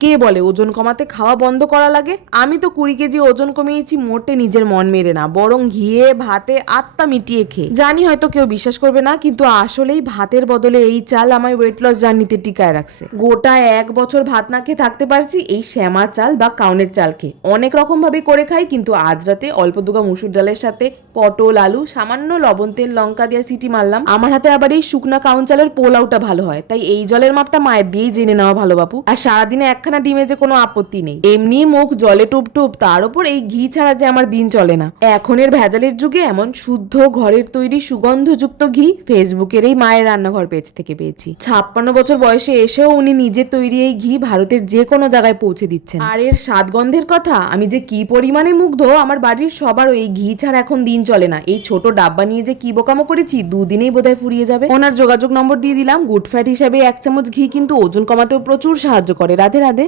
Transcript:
কে বলে ওজন কমাতে খাওয়া বন্ধ করা লাগে? আমি তো কুড়ি কেজি ওজন কমিয়েছি, মোটে নিজের মন মেরে না, বরং ঘিয়ে, ভাতে আত্মা মিটিয়ে খেয়ে। জানি হয়তো কেউ বিশ্বাস করবে না, কিন্তু আসলেই ভাতের বদলে এই চাল আমায় ওয়েট লস জার্নিতে টিকায় রাখছে। গোটা এক বছর ভাত না খেয়ে থাকতে পারছি এই শ্যামা চাল বা কাউনের চাল খেয়ে। অনেক রকম ভাবে করে খাই, কিন্তু আজ রাতে অল্প দুগা মুসুর ডালের সাথে পটল, আলু, সামান্য লবণ তেল, লঙ্কা দিয়ে সিটি মারলাম। আমার হাতে আবার এই শুকনা কাউন চালের পোলাওটা ভালো হয়, তাই এই জলের মাপটা মায়ের দিয়েই জেনে নেওয়া ভালো বাপু। আর সারাদিনে একখানা ডিমে যে কোনো আপত্তি নেই। এমনি মুখ জলে টুপ টুপ, তার উপর এই ঘি ছাড়া যে আমার দিন চলে না। এখনের ভেজালের যুগে এমন শুদ্ধ ঘরের তৈরি সুগন্ধযুক্ত ঘি ফেসবুকের এই মায়ের রান্নাঘর পেজ থেকে পেয়েছি। ছাপ্পান্ন বছর বয়সে এসেও উনি নিজের তৈরি এই ঘি ভারতের যে কোনো জায়গায় পৌঁছে দিচ্ছেন। আর এর স্বাদ গন্ধের কথা, আমি যে কি পরিমাণে মুগ্ধ, আমার বাড়ির সবারও এই ঘি ছাড়া এখন দিন চলে না। এই ছোট ডাব্বা নিয়ে যে কি বোকামো করেছি, দুদিনেই বোধহয় ফুরিয়ে যাবে। ওনার যোগাযোগ নম্বর দিয়ে দিলাম। গুড ফ্যাট হিসাবে এক চামচ ঘি কিন্তু ওজন কমাতেও প্রচুর সাহায্য করে। রাধে রাধে।